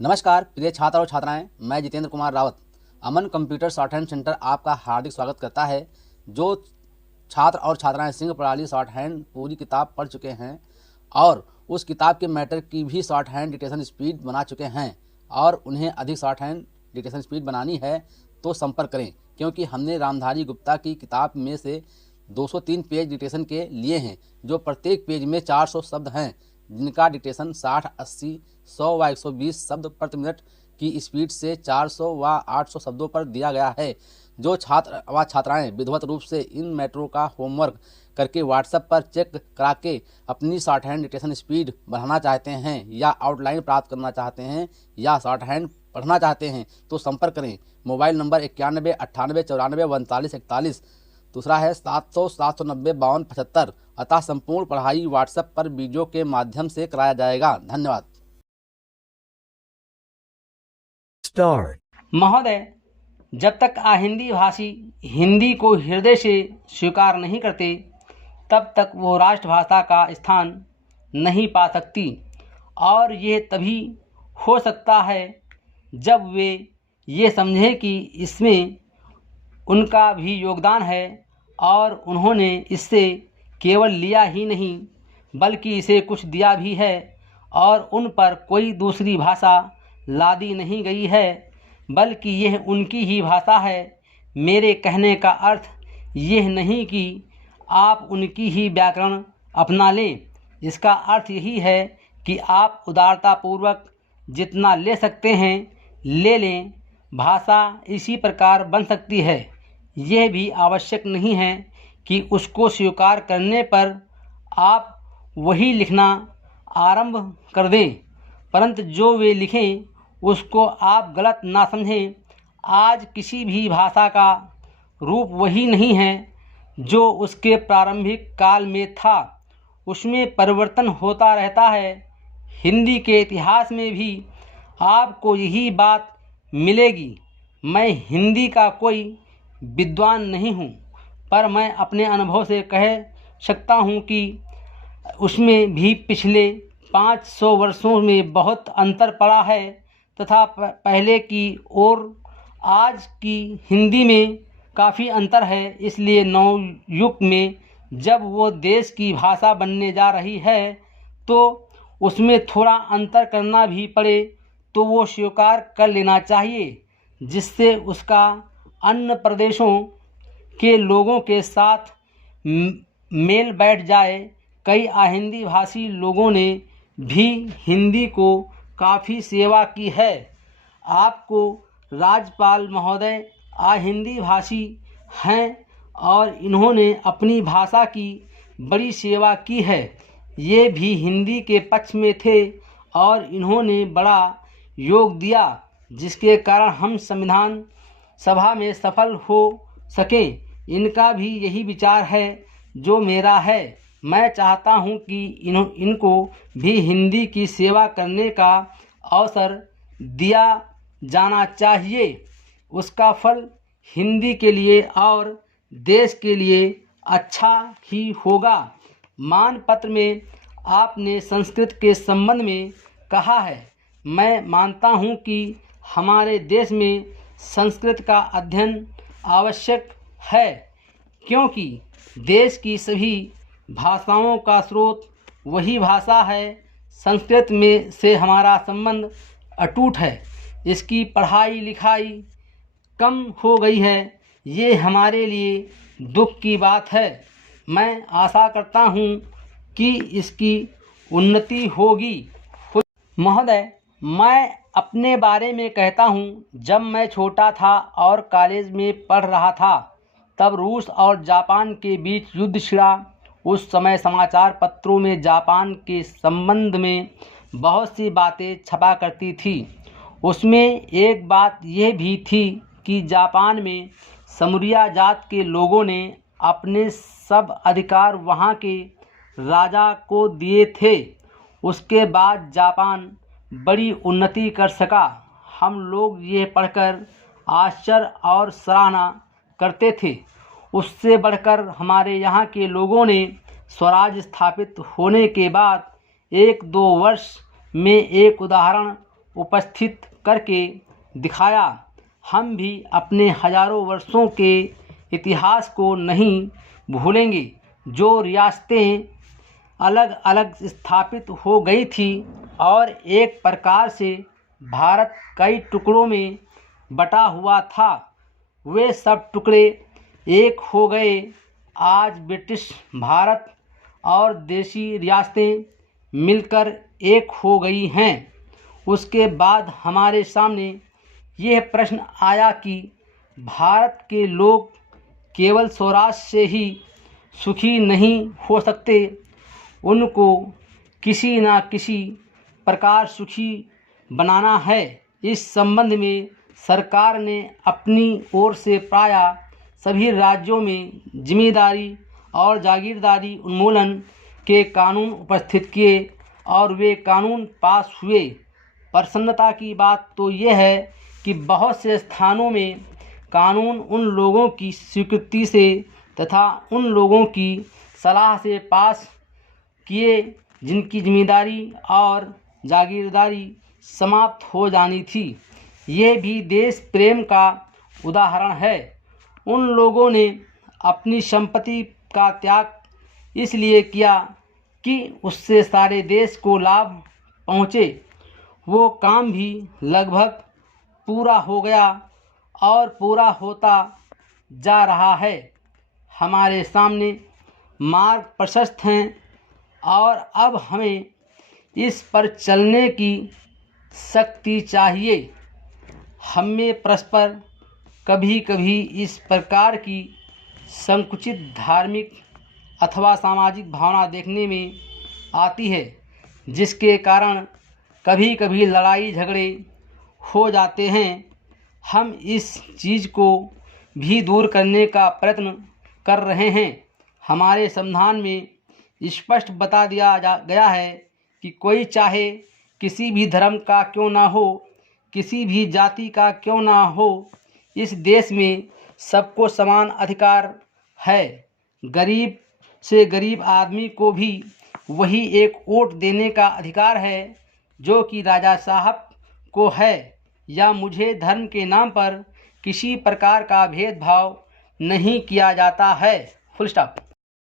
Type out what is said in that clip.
नमस्कार प्रिय छात्र और छात्राएं, मैं जितेंद्र कुमार रावत अमन कंप्यूटर शॉर्ट हैंड सेंटर आपका हार्दिक स्वागत करता है। जो छात्र और छात्राएं सिंह प्रणाली शॉर्ट हैंड पूरी किताब पढ़ चुके हैं और उस किताब के मैटर की भी शॉर्ट हैंड डिक्टेशन स्पीड बना चुके हैं और उन्हें अधिक शॉर्ट हैंड डिक्टेशन स्पीड बनानी है तो संपर्क करें, क्योंकि हमने रामधारी गुप्ता की किताब में से 203 पेज डिक्टेशन के लिए हैं, जो प्रत्येक पेज में 400 शब्द हैं, जिनका डिक्टेशन 60, 80, 100 व 120 शब्द प्रति मिनट की स्पीड से 400 व 800 शब्दों पर दिया गया है। जो छात्र व छात्राएं विधिवत रूप से इन मैटरों का होमवर्क करके व्हाट्सएप पर चेक करा के अपनी शॉर्ट हैंड डिक्टेशन स्पीड बढ़ाना चाहते हैं या आउटलाइन प्राप्त करना चाहते हैं या शॉर्ट हैंड पढ़ना चाहते हैं तो संपर्क करें। मोबाइल नंबर 91 98 94 39 41, दूसरा है 700 790 52 75। अतः संपूर्ण पढ़ाई व्हाट्सएप पर वीडियो के माध्यम से कराया जाएगा। धन्यवाद। महोदय, जब तक आहिंदी भाषी हिंदी को हृदय से स्वीकार नहीं करते तब तक वो राष्ट्रभाषा का स्थान नहीं पा सकती, और ये तभी हो सकता है जब वे ये समझें कि इसमें उनका भी योगदान है और उन्होंने इससे केवल लिया ही नहीं बल्कि इसे कुछ दिया भी है और उन पर कोई दूसरी भाषा लादी नहीं गई है, बल्कि यह उनकी ही भाषा है। मेरे कहने का अर्थ यह नहीं कि आप उनकी ही व्याकरण अपना लें, इसका अर्थ यही है कि आप उदारतापूर्वक जितना ले सकते हैं ले लें। भाषा इसी प्रकार बन सकती है। यह भी आवश्यक नहीं है कि उसको स्वीकार करने पर आप वही लिखना आरंभ कर दें, परंतु जो वे लिखें उसको आप गलत ना समझें। आज किसी भी भाषा का रूप वही नहीं है जो उसके प्रारंभिक काल में था, उसमें परिवर्तन होता रहता है। हिंदी के इतिहास में भी आपको यही बात मिलेगी। मैं हिंदी का कोई विद्वान नहीं हूँ, पर मैं अपने अनुभव से कह सकता हूँ कि उसमें भी पिछले 500 वर्षों में बहुत अंतर पड़ा है तथा पहले की और आज की हिंदी में काफ़ी अंतर है। इसलिए नवयुग में जब वो देश की भाषा बनने जा रही है तो उसमें थोड़ा अंतर करना भी पड़े तो वो स्वीकार कर लेना चाहिए, जिससे उसका अन्य प्रदेशों के लोगों के साथ मेल बैठ जाए। कई आहिंदी भाषी लोगों ने भी हिंदी को काफ़ी सेवा की है। आपको राज्यपाल महोदय आहिंदी भाषी हैं और इन्होंने अपनी भाषा की बड़ी सेवा की है। ये भी हिंदी के पक्ष में थे और इन्होंने बड़ा योग दिया, जिसके कारण हम संविधान सभा में सफल हो सकें। इनका भी यही विचार है जो मेरा है। मैं चाहता हूं कि इनको भी हिंदी की सेवा करने का अवसर दिया जाना चाहिए। उसका फल हिंदी के लिए और देश के लिए अच्छा ही होगा। मानपत्र में आपने संस्कृत के संबंध में कहा है। मैं मानता हूं कि हमारे देश में संस्कृत का अध्ययन आवश्यक है, क्योंकि देश की सभी भाषाओं का स्रोत वही भाषा है। संस्कृत में से हमारा संबंध अटूट है। इसकी पढ़ाई लिखाई कम हो गई है, ये हमारे लिए दुख की बात है। मैं आशा करता हूँ कि इसकी उन्नति होगी। महोदय, मैं अपने बारे में कहता हूँ। जब मैं छोटा था और कॉलेज में पढ़ रहा था तब रूस और जापान के बीच युद्ध छिड़ा। उस समय समाचार पत्रों में जापान के संबंध में बहुत सी बातें छपा करती थी। उसमें एक बात यह भी थी कि जापान में समरिया जात के लोगों ने अपने सब अधिकार वहाँ के राजा को दिए थे। उसके बाद जापान बड़ी उन्नति कर सका। हम लोग ये पढ़कर आश्चर्य और सराहना करते थे। उससे बढ़कर हमारे यहाँ के लोगों ने स्वराज स्थापित होने के बाद 1-2 वर्ष में एक उदाहरण उपस्थित करके दिखाया। हम भी अपने हजारों वर्षों के इतिहास को नहीं भूलेंगे। जो रियासतें अलग अलग स्थापित हो गई थी और एक प्रकार से भारत कई टुकड़ों में बटा हुआ था, वे सब टुकड़े एक हो गए। आज ब्रिटिश भारत और देशी रियासतें मिलकर एक हो गई हैं। उसके बाद हमारे सामने यह प्रश्न आया कि भारत के लोग केवल स्वराज से ही सुखी नहीं हो सकते, उनको किसी न किसी प्रकार सुखी बनाना है। इस संबंध में सरकार ने अपनी ओर से प्रायः सभी राज्यों में जिम्मेदारी और जागीरदारी उन्मूलन के कानून उपस्थित किए और वे कानून पास हुए। प्रसन्नता की बात तो यह है कि बहुत से स्थानों में कानून उन लोगों की स्वीकृति से तथा उन लोगों की सलाह से पास किए जिनकी जिम्मेदारी और जागीरदारी समाप्त हो जानी थी। यह भी देश प्रेम का उदाहरण है। उन लोगों ने अपनी संपत्ति का त्याग इसलिए किया कि उससे सारे देश को लाभ पहुँचे। वो काम भी लगभग पूरा हो गया और पूरा होता जा रहा है। हमारे सामने मार्ग प्रशस्त हैं और अब हमें इस पर चलने की शक्ति चाहिए। हमें परस्पर कभी कभी इस प्रकार की संकुचित धार्मिक अथवा सामाजिक भावना देखने में आती है, जिसके कारण कभी कभी लड़ाई झगड़े हो जाते हैं। हम इस चीज़ को भी दूर करने का प्रयत्न कर रहे हैं। हमारे संविधान में स्पष्ट बता दिया गया है कि कोई चाहे किसी भी धर्म का क्यों ना हो, किसी भी जाति का क्यों ना हो, इस देश में सबको समान अधिकार है। गरीब से गरीब आदमी को भी वही एक वोट देने का अधिकार है जो कि राजा साहब को है, या मुझे धर्म के नाम पर किसी प्रकार का भेदभाव नहीं किया जाता है। Full stop.